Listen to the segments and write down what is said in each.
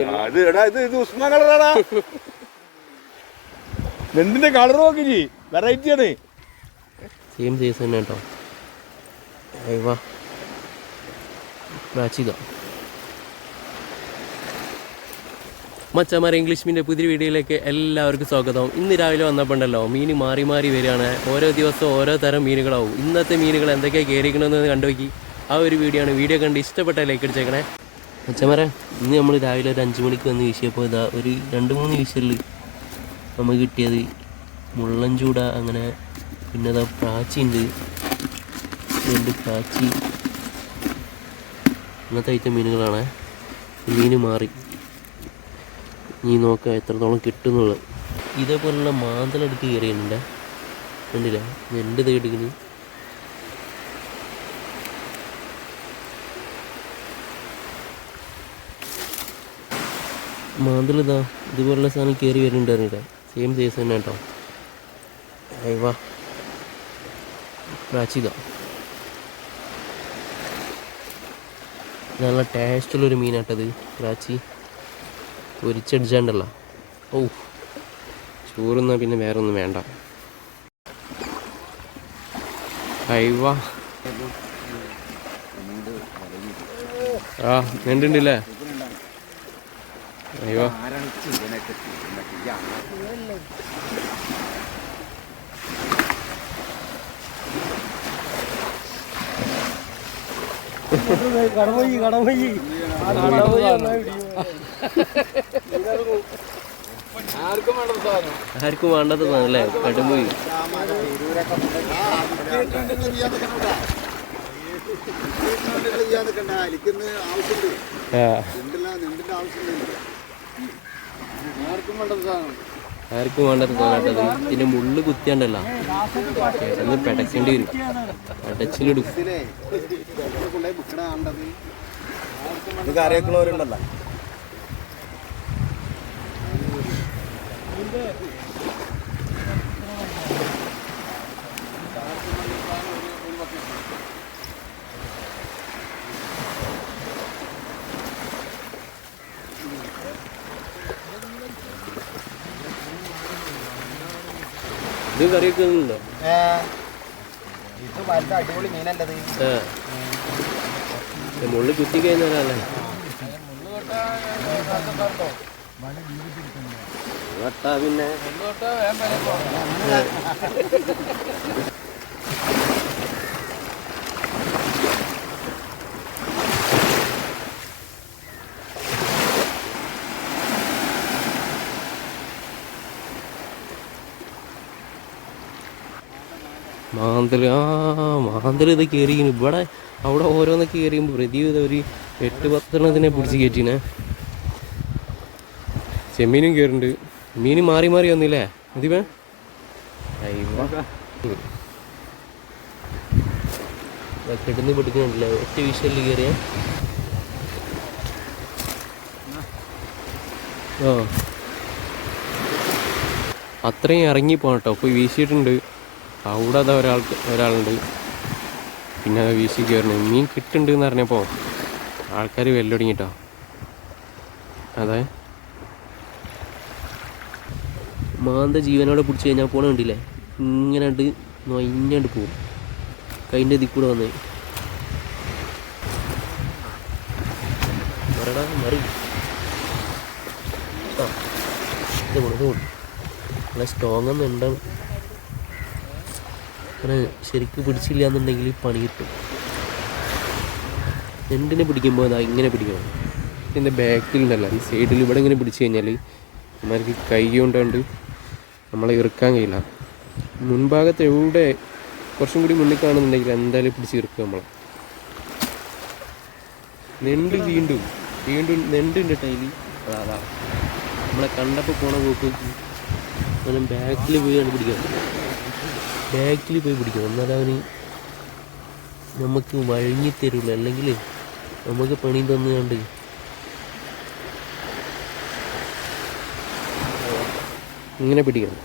ഇത് ഉസ്മാൻ കളറാടാ. എന്തിന്റെ കളർ നോക്കി വെറൈറ്റി ആണ്. സെയിം സൈസ് തന്നെ കേട്ടോ. മച്ചാമാരെ ഇംഗ്ലീഷ് മീൻ്റെ പുതിയ വീഡിയോയിലേക്ക് എല്ലാവർക്കും സ്വാഗതം. ഇന്ന് രാവിലെ വന്നപ്പോൾ ഉണ്ടല്ലോ മീൻ മാറി മാറി വരികയാണ്. ഓരോ ദിവസവും ഓരോ തരം മീനുകളാവും. ഇന്നത്തെ മീനുകൾ എന്തൊക്കെയാണ് കയറിക്കണമെന്ന് കണ്ടുനോക്കി. ആ ഒരു വീഡിയോ ആണ്. വീഡിയോ കണ്ട് ഇഷ്ടപ്പെട്ട ലൈക്ക് അടിച്ചേക്കണേ. മച്ചാമാരെ ഇന്ന് നമ്മൾ രാവിലെ ഒരു 5 മണിക്ക് വന്ന് വീശിയപ്പോൾ ഇതാ ഒരു 2-3 വീശലിൽ നമുക്ക് കിട്ടിയത് മുള്ളൻ ചൂട, അങ്ങനെ പിന്നെ ഇതാ പ്രാച്ചി ഉണ്ട്, പ്രാച്ചി, അങ്ങനത്തെ ഐറ്റം മീനുകളാണ്. മീൻ മാറി ഇനി നോക്കാം എത്രത്തോളം കിട്ടുന്നുള്ളത്. ഇതേപോലുള്ള മാന്തലെടുത്ത് കയറിയുണ്ട്, കണ്ടില്ല ഞണ്ട് തേടിക്കണ്. മാന്തലിതാ ഇതുപോലുള്ള സാധനം കയറി വരുന്നുണ്ടായിരുന്നില്ല. സെയിം സൈസ് തന്നെ കേട്ടോ. പ്രാച്ചിക നല്ല ടേസ്റ്റുള്ളൊരു മീനാട്ടത്. പ്രാച്ചി പൊരിച്ചടിച്ചാണ്ടല്ലോ. ഓ ചോറുന്നാ പിന്നെ വേറെ ഒന്നും വേണ്ട. ഞണ്ടുണ്ടല്ലേ. അയ്യോ ആർക്കും വേണ്ടതല്ലേ കടുമ്പോയി. ആർക്കും വേണ്ടത് സാധനട്ടത്. ഇതിന്റെ മുള്ളു കുത്തിയാണ്ടല്ലോ കിടന്ന് പെടക്കേണ്ടി വരും. അടച്ചിലിടും. അറിയിക്കുന്നവരുണ്ടല്ലോ. ഇത് കറിയൊക്കെ ഉണ്ടോ? അടിപൊളി മീനല്ലത്. മുള്ളു കുത്തി കഴിഞ്ഞാലേ പിന്നെ മാന്തൽ ഇത് കയറിക്കുന്നു. ഇവിടെ അവിടെ ഓരോന്നൊക്കെ കയറിയുമ്പോൾ പ്രതി ഒരു 8-10 പിടിച്ച് കയറ്റിനെ. ചെമ്മീനും കയറുന്നുണ്ട്. മീൻ മാറി മാറി വന്നില്ലേ ഇതിവേ. കിടന്ന് പിടിക്കുന്നുണ്ടല്ലേ ഒറ്റ വിഷലിൽ കയറിയ. അത്രയും ഇറങ്ങി പോകട്ടോ. പോയി വീശിയിട്ടുണ്ട്. അവിടെ അതാ ഒരാളുണ്ട്. പിന്നെ വീശി കയറണ മീൻ കിട്ടുന്നുണ്ട് എന്ന് പറഞ്ഞപ്പോൾ ആൾക്കാർ വെല്ലൊടുങ്ങിട്ടോ. അതെ മാന്ത ജീവനോടെ പിടിച്ച് കഴിഞ്ഞാൽ പോണ കണ്ടില്ലേ, ഇങ്ങനെ നൊഞ്ഞാണ്ട് പോവും. കൈൻ്റെ ഇതിൽ കൂടെ വന്നേ മറടാ മറി. ഇത് നല്ല സ്ട്രോങ് ഒന്നും ഉണ്ടാവും. അങ്ങനെ ശരിക്കും പിടിച്ചില്ല എന്നുണ്ടെങ്കിൽ പണി കിട്ടും. ഞണ്ടിനെ പിടിക്കുമ്പോൾ അതാ ഇങ്ങനെ പിടിക്കണം. ഇതിൻ്റെ ബാക്കിലുണ്ടല്ല ഈ സൈഡിൽ ഇവിടെ ഇങ്ങനെ പിടിച്ച് കഴിഞ്ഞാൽ നമ്മൾക്ക് കൈ കൊണ്ടുകൊണ്ട് നമ്മളെ ഇറുക്കാൻ കഴിയില്ല. മുൻഭാഗത്ത് എവിടെ കുറച്ചും കൂടി മുന്നിൽ കാണുന്നുണ്ടെങ്കിൽ എന്തായാലും പിടിച്ച് ഇറുക്കുക നമ്മളെ. നെണ്ട് വീണ്ടും നെണ്ടുണ്ട് ടൈല്. അതാ നമ്മളെ കണ്ടപ്പോൾ പോണ പോക്ക് അങ്ങനെ ബാക്കിൽ പോയാണ് പിടിക്കണം. ബാക്കിൽ പോയി പിടിക്കണം. എന്നാലും അവന് നമുക്ക് വഴങ്ങി തരില്ല. അല്ലെങ്കിൽ നമുക്ക് പണി തന്നുകൊണ്ട് ഇങ്ങനെ പിടിക്കണം.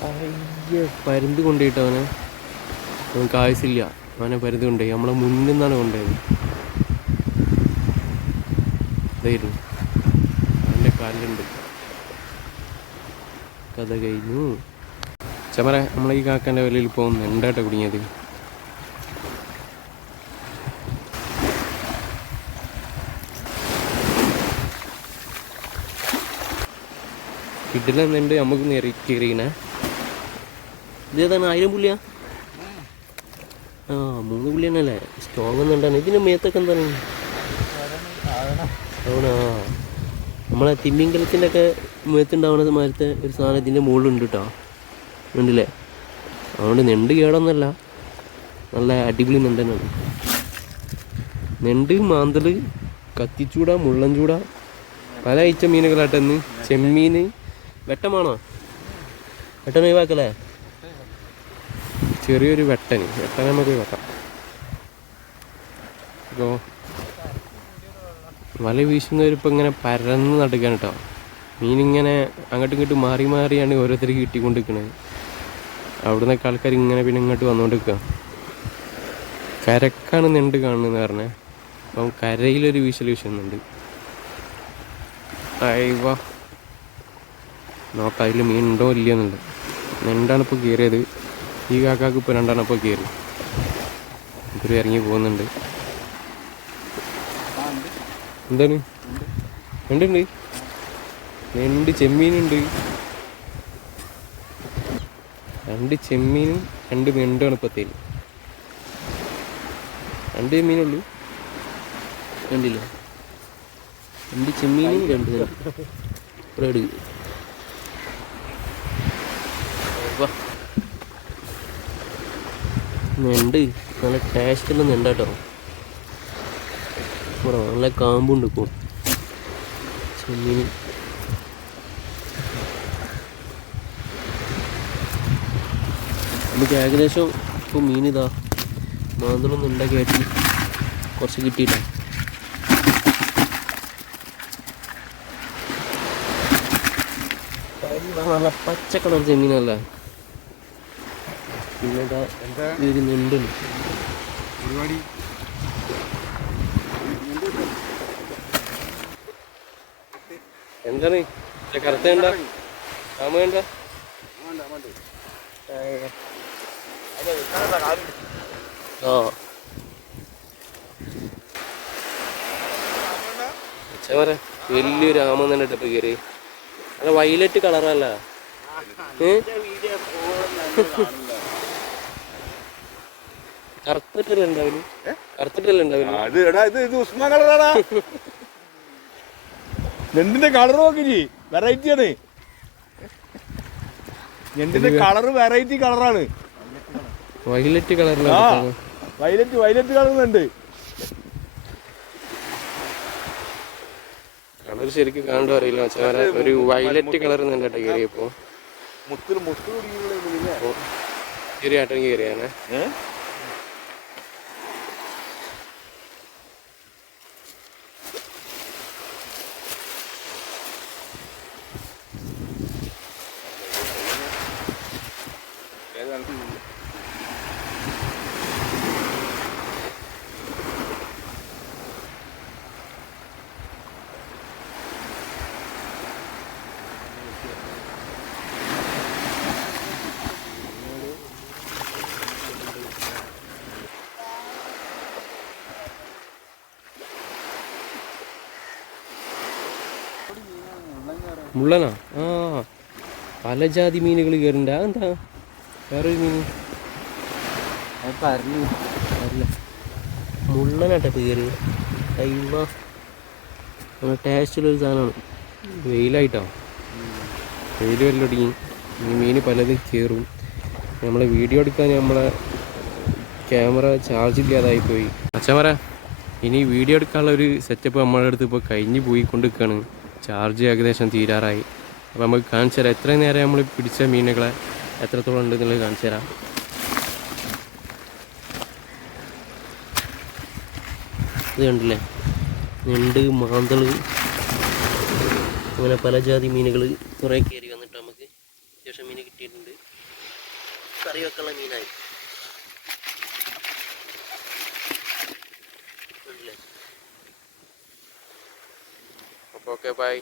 Bye. പരുന്ത് കൊണ്ടുപോയിട്ട് അവനെ നമുക്ക് ആയുസില്ല. അവനെ പരുന്ത് കൊണ്ടുപോയി നമ്മളെ മുന്നിൽ നിന്നാണ് കൊണ്ടുപോയത്. ഇതായിരുന്നു അവൻ്റെ കാലിലുണ്ട്. കഥ കഴിഞ്ഞു. ചമറ നമ്മളെ ഈ കാക്കൻ്റെ വിലയിൽ ഇപ്പോൾ നെണ്ടായിട്ട് കുടുങ്ങിയത്. കിട്ടില്ലെന്നുണ്ട് നമുക്ക് കയറിക്കണേ. ഇതേതാണ് 1000 പുള്ളിയാ? ആ 3 പുള്ളി തന്നെയല്ലേ? സ്ട്രോങ് എന്നുണ്ടാണ്. ഇതിൻ്റെ മേത്തൊക്കെ എന്താണ്? ആവണ നമ്മളെ തിമ്മിങ്കലത്തിൻ്റെ ഒക്കെ മേത്തുണ്ടാവുന്ന മാരത്തെ ഒരു സാധനം ഇതിൻ്റെ മുകളിലുണ്ട് കേട്ടോ. ഉണ്ടല്ലേ? അതുകൊണ്ട് നെണ്ട് കേടൊന്നല്ല, നല്ല അടിപൊളി നെണ്ട് തന്നെയാണ്. നെണ്ട്, മാന്തൽ, കത്തിച്ചൂട, മുള്ളൻചൂട, പല ഐറ്റം മീനുകളായിട്ടെന്ന്. ചെമ്മീൻ, വെട്ടമാണോ? വെട്ടൻ ഒഴിവാക്കല്ലേ? ചെറിയൊരു വെട്ടൻ നമുക്ക് വെക്കാം. അപ്പോൾ വല വീശുന്നവരിപ്പോൾ ഇങ്ങനെ പരന്ന് നടുക്കാൻ കേട്ടോ. മീനിങ്ങനെ അങ്ങോട്ടും ഇങ്ങോട്ടും മാറി മാറിയാണ് ഓരോരുത്തർക്ക് കിട്ടിക്കൊണ്ടിരിക്കുന്നത്. അവിടുന്നൊക്കെ ആൾക്കാർ ഇങ്ങനെ പിന്നെ ഇങ്ങോട്ട് വന്നുകൊണ്ടിരിക്കുക. കരക്കാണ് നെണ്ട് കാണുന്നതെന്ന് പറഞ്ഞാൽ. അപ്പം കരയിലൊരു വീശൽ വീശുന്നുണ്ട്. അയവാ നോക്കാം അതിൽ മീൻ ഉണ്ടോ ഇല്ല എന്നുണ്ട്. നെണ്ടാണ് ഇപ്പോൾ കയറിയത്. ഈ കാക്കാക്ക് ഇപ്പോൾ 2 ഇപ്പോൾ കയറി. ഇവർ ഇറങ്ങി പോകുന്നുണ്ട്. എന്താണ്? നെണ്ടുണ്ട്, നെണ്ട്, ചെമ്മീനുണ്ട്. 2 ചെമ്മീനും 2 നെണ്ടാണ് ഇപ്പത്തേൽ. 2 ചെമ്മീനുള്ളൂ. കണ്ടില്ല? 2 ചെമ്മീനും 2 നെണ്ട്. ബ്രെഡ് നെണ്ട് നല്ല ടേസ്റ്റുള്ള നെണ്ടാട്ടോ. നല്ല കാമ്പുണ്ട് ഇപ്പോൾ ചെമ്മീന്. നമുക്ക് ഏകദേശം ഇപ്പോൾ മീനിതാ മാന്തളൊന്നും ഉണ്ടാക്കി ആറ്റി കുറച്ച് കിട്ടിയില്ല. നല്ല പച്ച കളർ ചെമ്മീനല്ല. പിന്നെ ഒരു നെണ്ടുണ്ട്. എന്താണ് കറുത്ത വേണ്ട? ആമ വേണ്ട? ആ പറ വലിയൊരു ആമ തന്നെ ഇട്ടപ്പോ കയറി. അല്ല വയലറ്റ് കളറല്ല. കറുത്തിട്ടല്ലേ ഉണ്ടാവില്ല? കറുത്തിട്ടല്ലേ ഉണ്ടാവില്ല? ഞണ്ടിന്റെ കളർ നോക്കി, വെറൈറ്റി ആണ്. ഞണ്ടിന്റെ കളർ വെറൈറ്റി കളറാണ്. വയലറ്റ് കളറിലാണ്. വയലറ്റ് കളറുന്നുണ്ട്. കളർ ശരിക്കും കാണാൻ അറിയില്ല. ഒരു വയലറ്റ് കളർ തന്നെ കയറിയപ്പോ ചെറിയാട്ടം കയറിയാണ്. മുള്ളനാ? ആ പല ജാതി മീനുകൾ കയറുന്നുണ്ട്. അതെന്താ വേറൊരു മീൻ? അല്ല മുള്ളനാട്ടെ കയറി. അയ്യോ നല്ല ടേസ്റ്റുള്ളൊരു സാധനമാണ്. വെയിലായിട്ടോ, വെയിൽ വല്ല ഒടുങ്ങി. ഈ മീൻ പലതും കയറും. നമ്മളെ വീഡിയോ എടുക്കാൻ നമ്മളെ ക്യാമറ ചാർജ് ഇല്ലാതായിപ്പോയി. അച്ഛൻ പറ ഇനി വീഡിയോ എടുക്കാനുള്ള ഒരു സെറ്റപ്പ് നമ്മളുടെ അടുത്ത് ഇപ്പോൾ കഴിഞ്ഞ് പോയിക്കൊണ്ടിരിക്കുകയാണ്. ചാർജ് ഏകദേശം തീരാറായി. അപ്പോൾ നമുക്ക് കാണിച്ചു തരാം എത്ര നേരം നമ്മൾ പിടിച്ച മീനുകളെ എത്രത്തോളം ഉണ്ട് എന്നുള്ളത് കാണിച്ചു തരാം. ഇത് കണ്ടില്ലേ, ഞണ്ട്, മാന്തൾ, അങ്ങനെ പല ജാതി മീനുകൾ കുറേ കയറി വന്നിട്ട് നമുക്ക് അത്യാവശ്യം മീൻ കിട്ടിയിട്ടുണ്ട്. കറി വെക്കാനുള്ള മീനായി. അപ്പോൾ ഓക്കെ ബൈ.